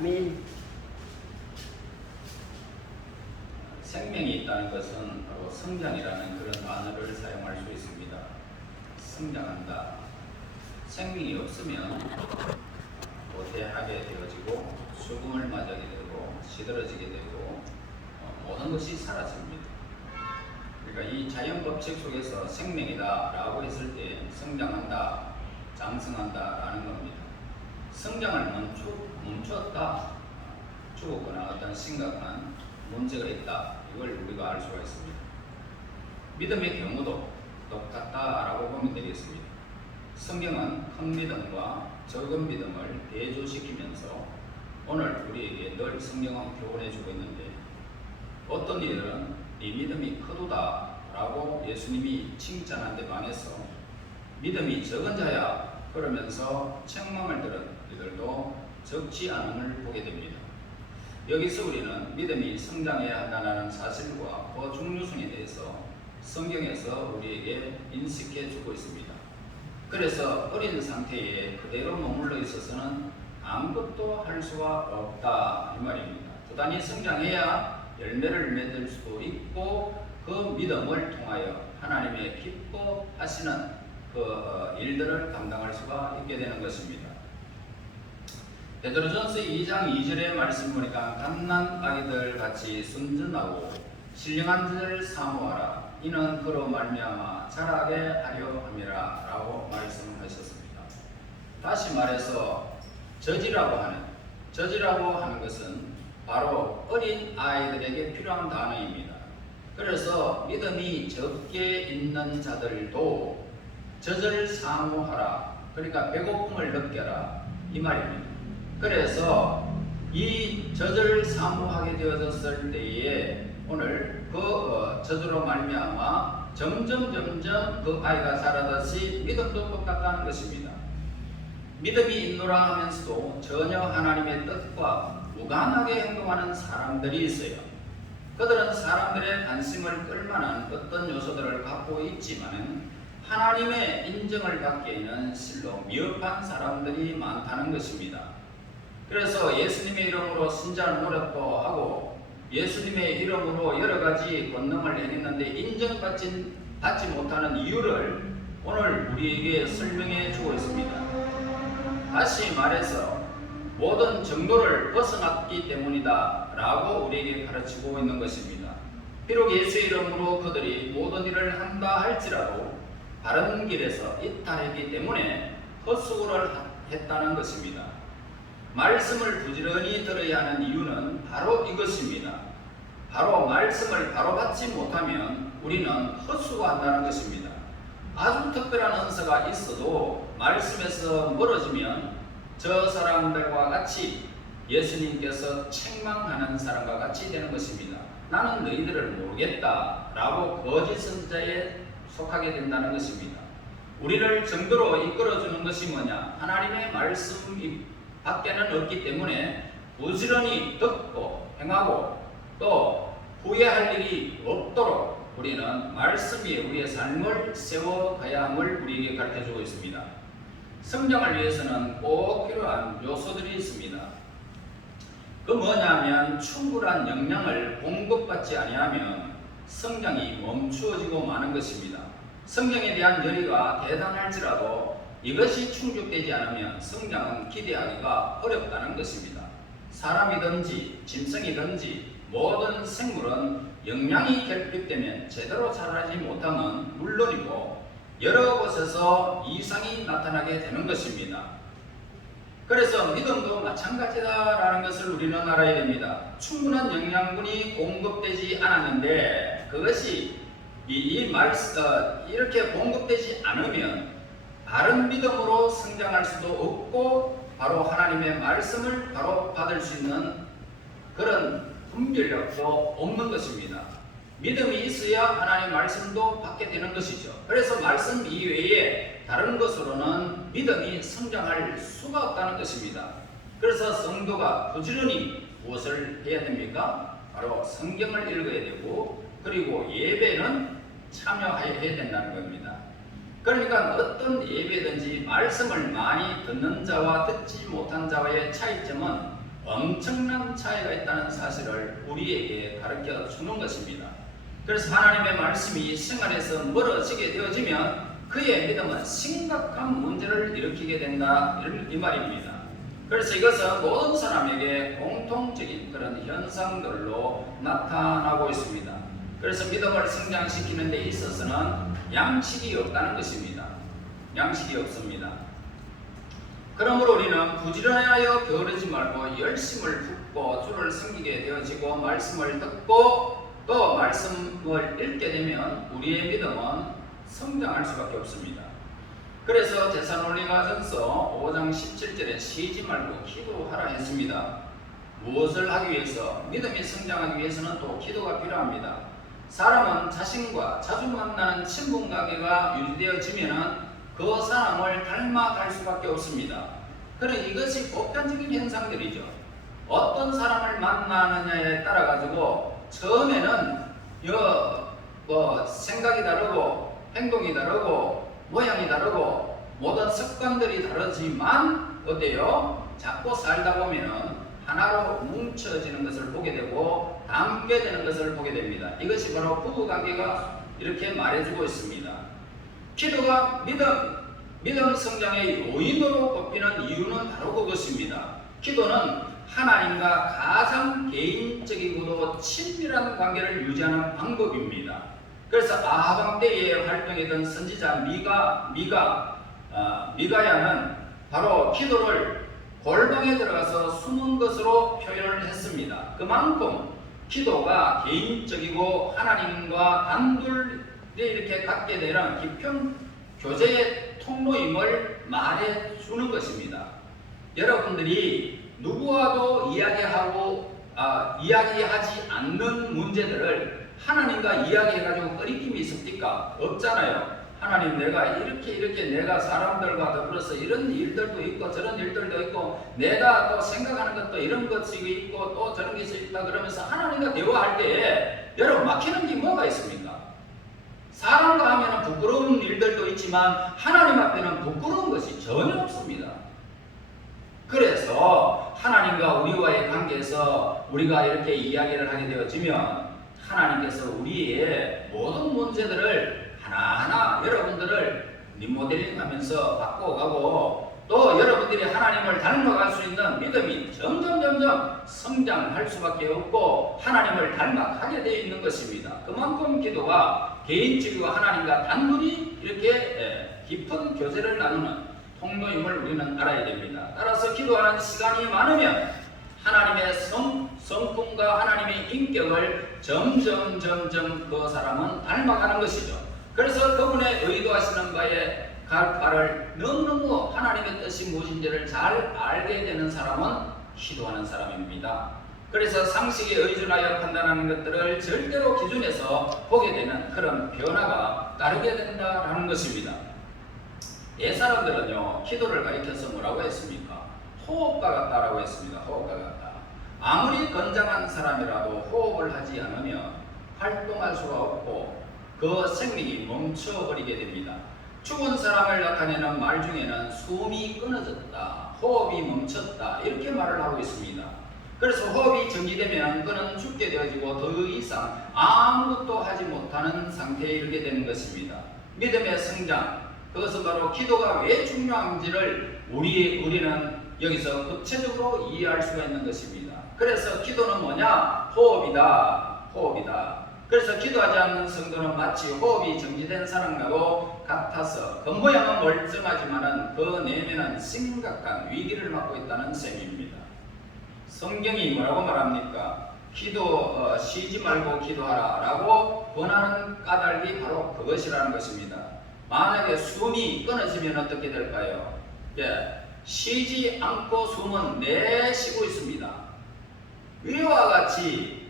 아멘. 생명이 있다는 것은 바로 성장이라는 그런 단어를 사용할 수 있습니다. 성장한다. 생명이 없으면 도태하게 되어지고 죽음을 맞이하게 되고 시들어지게 되고 모든 것이 사라집니다. 그러니까 이 자연 법칙 속에서 생명이다 라고 했을 때 성장한다, 장성한다 라는 겁니다. 성장을 멈췄다, 죽었거나 어떤 심각한 문제가 있다, 이걸 우리가 알 수가 있습니다. 믿음의 경우도 똑같다라고 보면 되겠습니다. 성경은 큰 믿음과 적은 믿음을 대조시키면서 오늘 우리에게 늘 성경은 교훈해 주고 있는데, 어떤 이들은 이 믿음이 크도다 라고 예수님이 칭찬한 데 반해서 믿음이 적은 자야 그러면서 책망을 들은 이들도 적지 않음을 보게 됩니다. 여기서 우리는 믿음이 성장해야 한다는 사실과 그 중요성에 대해서 성경에서 우리에게 인식해 주고 있습니다. 그래서 어린 상태에 그대로 머물러 있어서는 아무것도 할 수가 없다 이 말입니다. 부단히 성장해야 열매를 맺을 수도 있고 그 믿음을 통하여 하나님의 기뻐하시는 그 일들을 감당할 수가 있게 되는 것입니다. 베드로전서 2장 2절의 말씀 보니까 갓난 아기들 같이 순전하고 신령한 자를 사모하라. 이는 그로 말미암아 자라게 하려 함이라 라고 말씀하셨습니다. 다시 말해서 저지라고 하는 것은 바로 어린 아이들에게 필요한 단어입니다. 그래서 믿음이 적게 있는 자들도 젖을 사모하라. 그러니까 배고픔을 느껴라 이 말입니다. 그래서 이 젖을 사모하게 되어졌을 때에 오늘 그 젖으로 말미암아 점점 그 아이가 자라듯이 믿음도 똑같다는 것입니다. 믿음이 있노라 하면서도 전혀 하나님의 뜻과 무관하게 행동하는 사람들이 있어요. 그들은 사람들의 관심을 끌만한 어떤 요소들을 갖고 있지만 하나님의 인정을 받기에는 실로 미흡한 사람들이 많다는 것입니다. 그래서 예수님의 이름으로 신자를 노력도 하고 예수님의 이름으로 여러 가지 권능을 행했는데 인정받지 못하는 이유를 오늘 우리에게 설명해 주고 있습니다. 다시 말해서 모든 정도를 벗어났기 때문이다 라고 우리에게 가르치고 있는 것입니다. 비록 예수의 이름으로 그들이 모든 일을 한다 할지라도 바른 길에서 이탈했기 때문에 헛수고를 했다는 것입니다. 말씀을 부지런히 들어야 하는 이유는 바로 이것입니다. 바로 말씀을 바로 받지 못하면 우리는 헛수고한다는 것입니다. 아주 특별한 은사가 있어도 말씀에서 멀어지면 저 사람들과 같이 예수님께서 책망하는 사람과 같이 되는 것입니다. 나는 너희들을 모르겠다 라고 거짓 선자에 속하게 된다는 것입니다. 우리를 정도로 이끌어주는 것이 뭐냐? 하나님의 말씀 밖에는 없기 때문에 부지런히 듣고 행하고 또 후회할 일이 없도록 우리는 말씀 위에 우리의 삶을 세워가야 함을 우리에게 가르쳐주고 있습니다. 성장을 위해서는 꼭 필요한 요소들이 있습니다. 그 뭐냐면 충분한 영양을 공급받지 아니하면 성장이 멈추어지고 마는 것입니다. 성경에 대한 열의가 대단할지라도 이것이 충족되지 않으면 성장은 기대하기가 어렵다는 것입니다. 사람이든지 짐승이든지 모든 생물은 영양이 결핍되면 제대로 자라지 못하면 물론이고 여러 곳에서 이상이 나타나게 되는 것입니다. 그래서 믿음도 마찬가지다라는 것을 우리는 알아야 됩니다. 충분한 영양분이 공급되지 않았는데 그것이 이렇게 공급되지 않으면 바른 믿음으로 성장할 수도 없고 바로 하나님의 말씀을 바로 받을 수 있는 그런 분별력도 없는 것입니다. 믿음이 있어야 하나님의 말씀도 받게 되는 것이죠. 그래서 말씀 이외에 다른 것으로는 믿음이 성장할 수가 없다는 것입니다. 그래서 성도가 부지런히 무엇을 해야 됩니까? 바로 성경을 읽어야 되고 그리고 예배는 참여해야 된다는 겁니다. 그러니까 어떤 예배든지 말씀을 많이 듣는 자와 듣지 못한 자와의 차이점은 엄청난 차이가 있다는 사실을 우리에게 가르쳐 주는 것입니다. 그래서 하나님의 말씀이 생활에서 멀어지게 되어지면 그의 믿음은 심각한 문제를 일으키게 된다, 이 말입니다. 그래서 이것은 모든 사람에게 공통적인 그런 현상들로 나타나고 있습니다. 그래서 믿음을 성장시키는 데 있어서는 양식이 없다는 것입니다. 양식이 없습니다. 그러므로 우리는 부지런하여 게으르지 말고 열심을 붓고 주를 섬기게 되어지고 말씀을 듣고 또 말씀을 읽게 되면 우리의 믿음은 성장할 수밖에 없습니다. 그래서 데살로니가전서 5장 17절에 쉬지 말고 기도하라 했습니다. 무엇을 하기 위해서? 믿음이 성장하기 위해서는 또 기도가 필요합니다. 사람은 자신과 자주 만나는 친분 관계가 유지되어지면 그 사람을 닮아갈 수밖에 없습니다. 그러나 이것이 보편적인 현상들이죠. 어떤 사람을 만나느냐에 따라 가지고 처음에는 생각이 다르고 행동이 다르고 모양이 다르고 모든 습관들이 다르지만 어때요? 자꾸 살다 보면은 하나로 뭉쳐지는 것을 보게 되고 닮게 되는 것을 보게 됩니다. 이것이 바로 부부관계가 이렇게 말해주고 있습니다. 기도가 믿음 성장의 요인으로 꼽히는 이유는 바로 그것입니다. 기도는 하나님과 가장 개인적이고도 친밀한 관계를 유지하는 방법입니다. 그래서 아하방 때에 활동했던 선지자 미가야는 바로 기도를 골방에 들어가서 숨은 것으로 표현을 했습니다. 그만큼 기도가 개인적이고 하나님과 단둘이 이렇게 갖게 되는 깊은 교제의 통로임을 말해주는 것입니다. 여러분들이 누구와도 이야기하지 않는 문제들을 하나님과 이야기해가지고 꺼리낌이 있습니까? 없잖아요. 하나님, 내가 이렇게 내가 사람들과 더불어서 이런 일들도 있고 저런 일들도 있고 내가 또 생각하는 것도 이런 것이 있고 또 저런 것이 있다 그러면서 하나님과 대화할 때에 여러분 막히는 게 뭐가 있습니까? 사람과 하면 부끄러운 일들도 있지만 하나님 앞에는 부끄러운 것이 전혀 없습니다. 그래서 하나님과 우리와의 관계에서 우리가 이렇게 이야기를 하게 되어지면 하나님께서 우리의 모든 문제들을 하나하나 여러분들을 리모델링하면서 바꿔가고 또 여러분들이 하나님을 닮아갈 수 있는 믿음이 점점 성장할 수밖에 없고 하나님을 닮아가게 되어 있는 것입니다. 그만큼 기도가 개인적이고 하나님과 단둘이 이렇게 깊은 교제를 나누는 통로임을 우리는 알아야 됩니다. 따라서 기도하는 시간이 많으면 하나님의 성품과 하나님의 인격을 점점 그 사람은 닮아가는 것이죠. 그래서 그분의 의도하시는 바에 갈 바를 너무너무 하나님의 뜻이 무엇인지를 잘 알게 되는 사람은 기도하는 사람입니다. 그래서 상식에 의존하여 판단하는 것들을 절대로 기준에서 보게 되는 그런 변화가 따르게 된다는 것입니다. 옛사람들은요 기도를 가리켜서 뭐라고 했습니까? 호흡과 같다라고 했습니다. 호흡과 같다. 아무리 건장한 사람이라도 호흡을 하지 않으면 활동할 수가 없고 그 생명이 멈춰버리게 됩니다. 죽은 사람을 나타내는 말 중에는 숨이 끊어졌다, 호흡이 멈췄다 이렇게 말을 하고 있습니다. 그래서 호흡이 정지되면 그는 죽게 되어지고 더 이상 아무것도 하지 못하는 상태에 이르게 되는 것입니다. 믿음의 성장, 그것은 바로 기도가 왜 중요한지를 우리는 여기서 구체적으로 이해할 수가 있는 것입니다. 그래서 기도는 뭐냐? 호흡이다. 그래서 기도하지 않는 성도는 마치 호흡이 정지된 사람과도 같아서 겉모양은 멀쩡하지만은 그 내면은 심각한 위기를 맞고 있다는 셈입니다. 성경이 뭐라고 말합니까? 쉬지 말고 기도하라 라고 권하는 까닭이 바로 그것이라는 것입니다. 만약에 숨이 끊어지면 어떻게 될까요? 쉬지 않고 숨은 내쉬고 있습니다. 이와 같이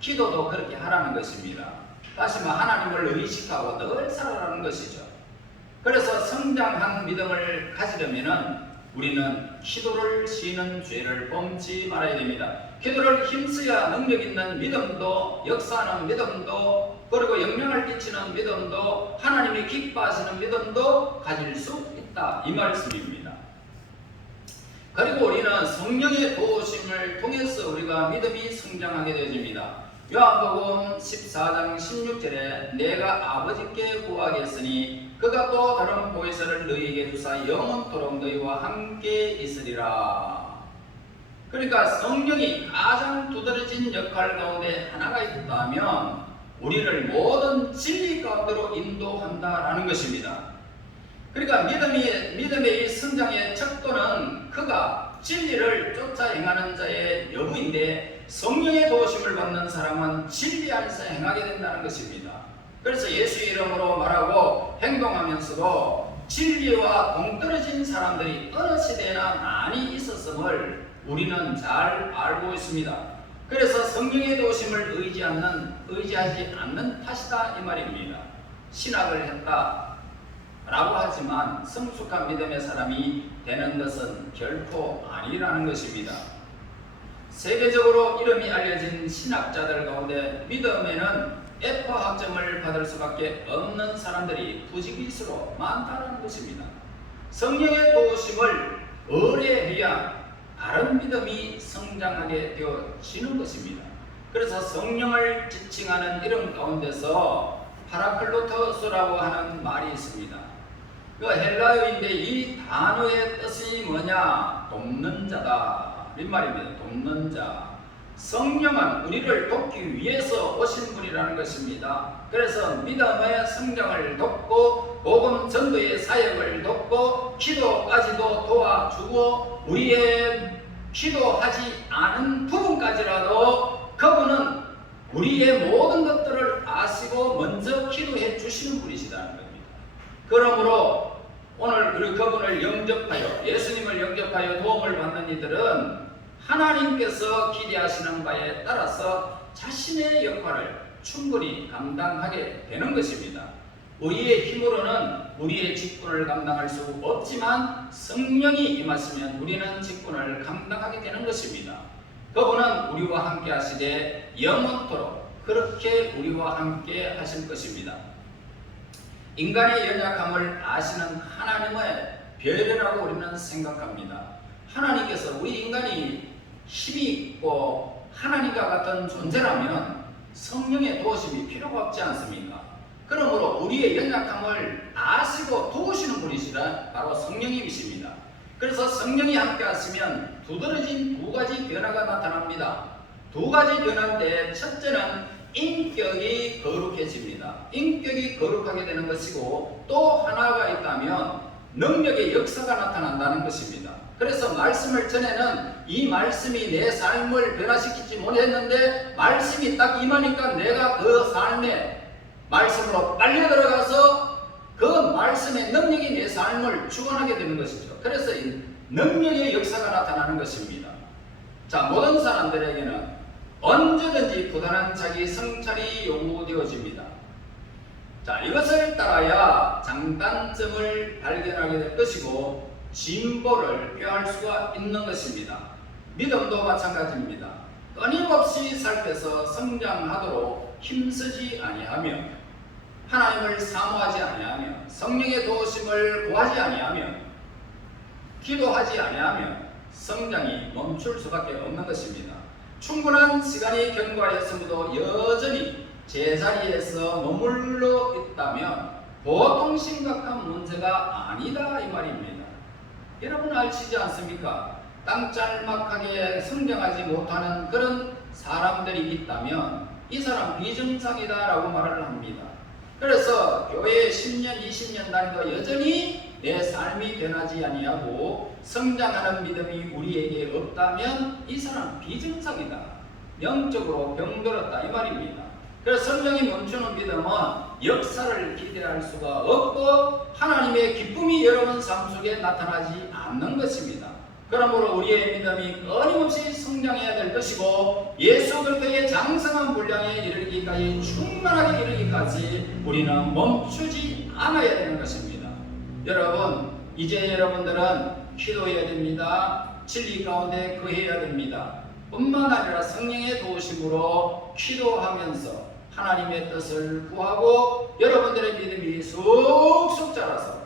기도도 그렇게 하라는 것입니다. 다시 말해 하나님을 의식하고 늘 살아가는 것이죠. 그래서 성장한 믿음을 가지려면 우리는 기도를 쉬는 죄를 범치 말아야 됩니다. 기도를 힘써야 능력 있는 믿음도, 역사하는 믿음도, 그리고 영향을 끼치는 믿음도, 하나님이 기뻐하시는 믿음도 가질 수 있다 이 말씀입니다. 그리고 우리는 성령의 도우심을 통해서 우리가 믿음이 성장하게 되어집니다. 요한복음 14장 16절에 내가 아버지께 구하겠으니 그가 또 다른 보혜사를 너희에게 주사 영원토록 너희와 함께 있으리라. 그러니까 성령이 가장 두드러진 역할 가운데 하나가 있다면 우리를 모든 진리 가운데로 인도한다라는 것입니다. 그러니까 믿음의 이 성장의 척도는 그가 진리를 쫓아 행하는 자의 여부인데 성령의 도우심을 받는 사람은 진리 안에서 행하게 된다는 것입니다. 그래서 예수의 이름으로 말하고 행동하면서도 진리와 동떨어진 사람들이 어느 시대나 많이 있었음을 우리는 잘 알고 있습니다. 그래서 성령의 도우심을 의지하지 않는 탓이다 이 말입니다. 신학을 했다 라고 하지만 성숙한 믿음의 사람이 되는 것은 결코 아니라는 것입니다. 세계적으로 이름이 알려진 신학자들 가운데 믿음에는 F 학점을 받을 수밖에 없는 사람들이 부지기수로 많다는 것입니다. 성령의 도우심을 의뢰에 의한 바른 믿음이 성장하게 되어지는 것입니다. 그래서 성령을 지칭하는 이름 가운데서 파라클로토스라고 하는 말이 있습니다. 그 헬라어인데 이 단어의 뜻이 뭐냐? 돕는 자다 이 말입니다. 돕는 자. 성령은 우리를 돕기 위해서 오신 분이라는 것입니다. 그래서 믿음의 성장을 돕고 복음 전도의 사역을 돕고 기도까지도 도와주고 우리의 기도하지 않은 부분까지라도 그분은 우리의 모든 것들을 아시고 먼저 기도해 주시는 분이시다는 겁니다. 그러므로 오늘 그분을 영접하여 예수님을 영접하여 도움을 받는 이들은 하나님께서 기대하시는 바에 따라서 자신의 역할을 충분히 감당하게 되는 것입니다. 우리의 힘으로는 우리의 직분을 감당할 수 없지만 성령이 임하시면 우리는 직분을 감당하게 되는 것입니다. 그분은 우리와 함께 하시되 영원토록 그렇게 우리와 함께 하실 것입니다. 인간의 연약함을 아시는 하나님의 배려라고 우리는 생각합니다. 하나님께서 우리 인간이 힘이 있고 하나님과 같은 존재라면 성령의 도우심이 필요가 없지 않습니까? 그러므로 우리의 연약함을 아시고 도우시는 분이시라 바로 성령님이십니다. 그래서 성령이 함께 하시면 두드러진 두 가지 변화가 나타납니다. 두 가지 변화인데 첫째는 인격이 거룩해집니다. 인격이 거룩하게 되는 것이고 또 하나가 있다면 능력의 역사가 나타난다는 것입니다. 그래서 말씀을 전에는 이 말씀이 내 삶을 변화시키지 못했는데 말씀이 딱 임하니까 내가 그 삶에 말씀으로 빨려 들어가서 그 말씀의 능력이 내 삶을 주관하게 되는 것이죠. 그래서 이 능력의 역사가 나타나는 것입니다. 자, 모든 사람들에게는 언제든지 부단한 자기 성찰이 요구되어집니다. 자, 이것을 따라야 장단점을 발견하게 될 것이고 진보를 꾀할 수가 있는 것입니다. 믿음도 마찬가지입니다. 끊임없이 살펴서 성장하도록 힘쓰지 아니하며 하나님을 사모하지 아니하며 성령의 도우심을 구하지 아니하며 기도하지 아니하며 성장이 멈출 수밖에 없는 것입니다. 충분한 시간이 경과했음에도 여전히 제자리에서 머물러 있다면 보통 심각한 문제가 아니다 이 말입니다. 여러분 아시지 않습니까? 땅짤막하게 성장하지 못하는 그런 사람들이 있다면 이 사람 비정상이다 라고 말을 합니다. 그래서 교회에 10년 20년 다니도 여전히 내 삶이 변하지 아니하고 성장하는 믿음이 우리에게 없다면 이 사람 비정상이다, 영적으로 병들었다 이 말입니다. 그래서 성령이 멈추는 믿음은 역사를 기대할 수가 없고 하나님의 기쁨이 여러분 삶 속에 나타나지 않는 것입니다. 그러므로 우리의 믿음이 끊임없이 성장해야 될 것이고 예수 그리스도의 장성한 분량에 이르기까지 충만하게 이르기까지 우리는 멈추지 않아야 되는 것입니다. 여러분 이제 여러분들은 기도해야 됩니다. 진리 가운데 거해야 됩니다. 뿐만 아니라 성령의 도우심으로 기도하면서 하나님의 뜻을 구하고 여러분들의 믿음이 쑥쑥 자라서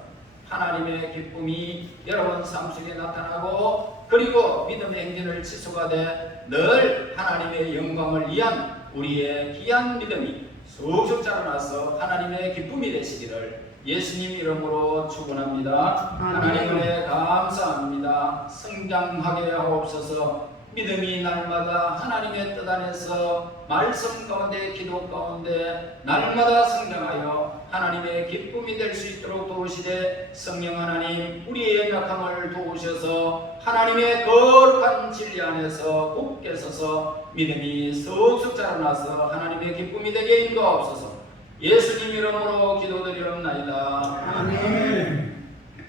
하나님의 기쁨이 여러분 삶 속에 나타나고 그리고 믿음의 행진을 지속하되 늘 하나님의 영광을 위한 우리의 귀한 믿음이 쑥쑥 자라나서 하나님의 기쁨이 되시기를 예수님 이름으로 축원합니다. 하나님 은혜 감사합니다. 성장하게 하옵소서. 믿음이 날마다 하나님의 뜻 안에서 말씀 가운데 기도 가운데 날마다 성장하여 하나님의 기쁨이 될 수 있도록 도우시되 성령 하나님 우리의 약함을 도우셔서 하나님의 거룩한 진리 안에서 굳게 서서 믿음이 쑥쑥 자라나서 하나님의 기쁨이 되게 인도하옵소서. 예수님 이름으로 기도드리옵나이다. 아멘.